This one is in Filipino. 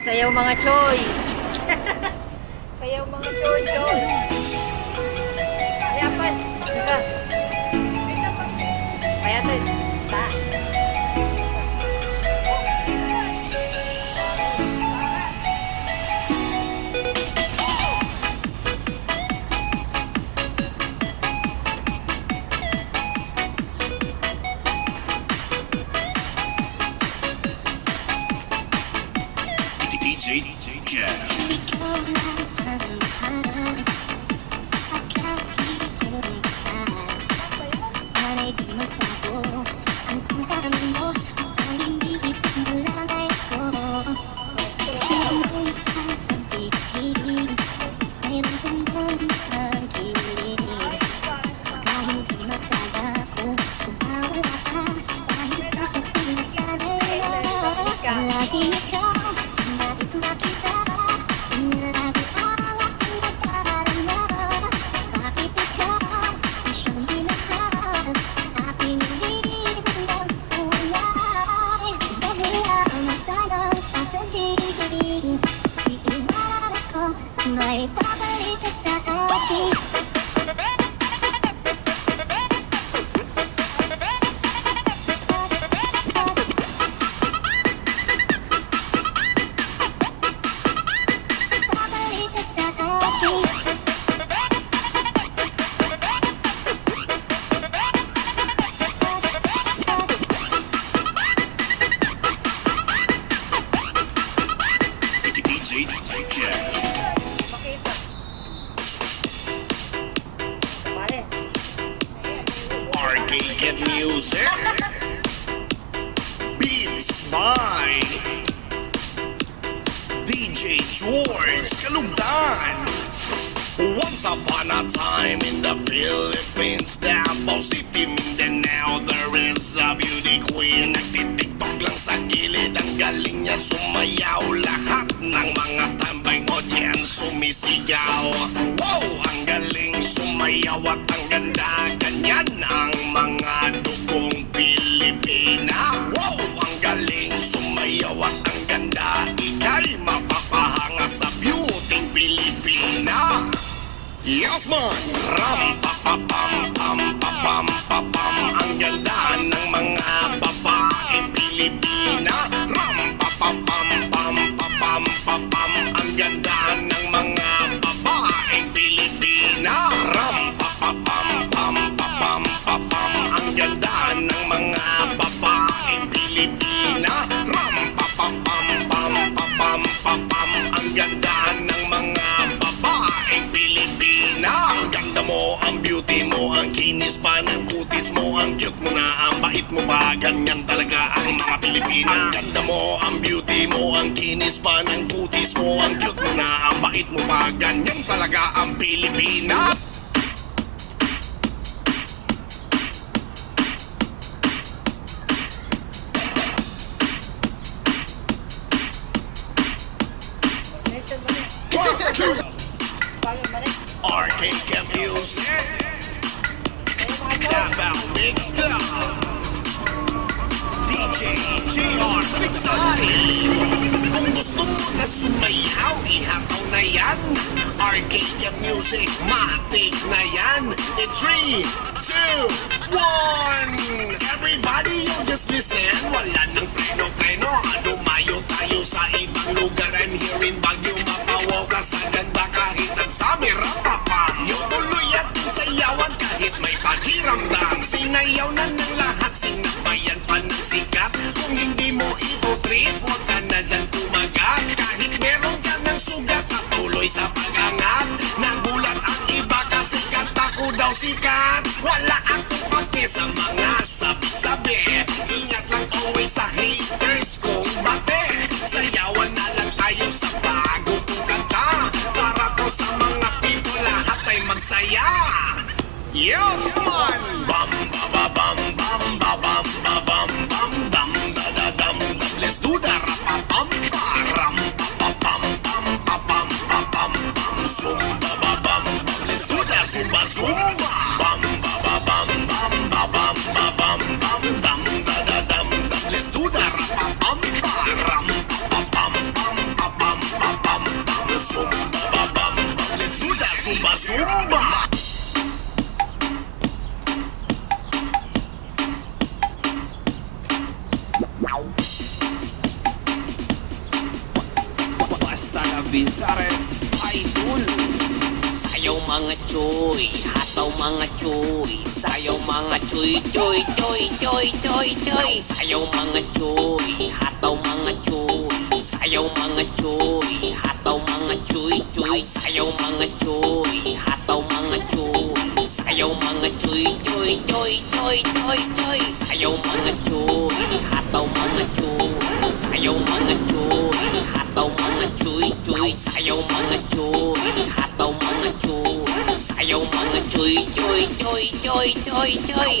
Sayaw mga choy. Sayaw mga choy, choy. Ayapan. Ika. Ayapan. Ta. DJ Jazz. May babalik ka sa akin. Babalik ka sa akin. DJ Jazz. Pare. Arcade music. Beats by DJ George Kalugdan. Once upon a time in the Philippines, Davao City, Mindanao, there is a beauty queen. Nagtitiktok lang sa gilid, ang galing niya sumayaw. Lahat ng mga tambay mo diyan sumisigaw. Wow, ang galing sumayaw at ang ganda. Ganyan ang mga dugong Pilipina. Wow, ang galing sumayaw at ang ganda. Ika'y mapapahanga sa beauty Pilipina. Yes man! Ram pa pa pam pam pa pam pa pam. Ang ganda ng mga babaeng Pilipina. Ram pa pa pam pam pa pam pa pam. Ang ganda ng mga babaeng Pilipina. Ram pa pa pam pam pa pam pa pam. Ang ganda ng mga babaeng Pilipina. Ram pa pa pam pam pa pam pa pam. Ang ganda ng mga babaeng Pilipina. Ang ganda mo, ang beauty mo, ang kinis pa ng kutis mo, ang cute mo na, ang bait mo pa, ganyan talaga ang mga Pilipina. Ang ganda mo, ang beauty mo, ang kinis pa ng kutis mo, ang cute mo na, ang bait mo pa, ganyan talaga ang Pilipina. Arcade music. Davao Mix Club. DJ JR Mixari. Kung gusto mo na sumayaw, ihataw na yan. Arcade music, matik na yan. In 3, 2, 1. Everybody, you just listen. Wala nang preno-preno. Dumayo tayo sa ibang lugar. I'm here in Baguio, Mapawaw ka sa ganda kahit ang samira pa pa. Yung tuloy at yung sayawan kahit may pakiramdam. Sinayaw na ng lahat, sinabayan pa ng sikat. Kung hindi mo ito trip, huwag ka na dyan kumagat. Kahit meron ka ng sugat, patuloy sa pag-angat. Nagulat ang iba kasi kanta ko daw sikat. Wala akong pake sa mga sabi-sabi. Ingat lang always sa haters kong bate. Sayawan na lang tayo sa bago kong kanta. Para to sa mga people, lahat ay magsaya. Yes, man! Bam, ba, ba, bam, bam, ba, bam, ba, bam, bam, dam, da, da, dam, dam. Let's do the rap-a-pam, pa, ram, pa-pa-pam, pam, pa-pam, pa-pam, pam. Zumba, ba, bam, bam. Let's do the zumba, zumba. Bam, ba, ba, bam, bam, ba, bam, ba, bam, bam, dam, da, da, dam, dam. Let's do the rap-a-pam, pa, ram, pa-pa-pam, pam, pa-pam. Zumba, zumba. Basta na Vizares Idol. Sayaw mga choy, hataw mga choy. Sayaw mga choy, choy, choy, choy, choy, choy. Sayaw mga choy, hataw mga choy. Sayaw mga choy, hataw mga choy, choy. Sayaw mga choy, hataw mga choy. Sayaw mga choy, choy, choy, choy, choy, choy. Sayaw mga choy, hataw mga choy. Sayaw mga choy, hataw mga choy, choy. Sayaw mga choy, hataw mga choy. Sayaw mga choy, choy, choy, choy, choy, choy.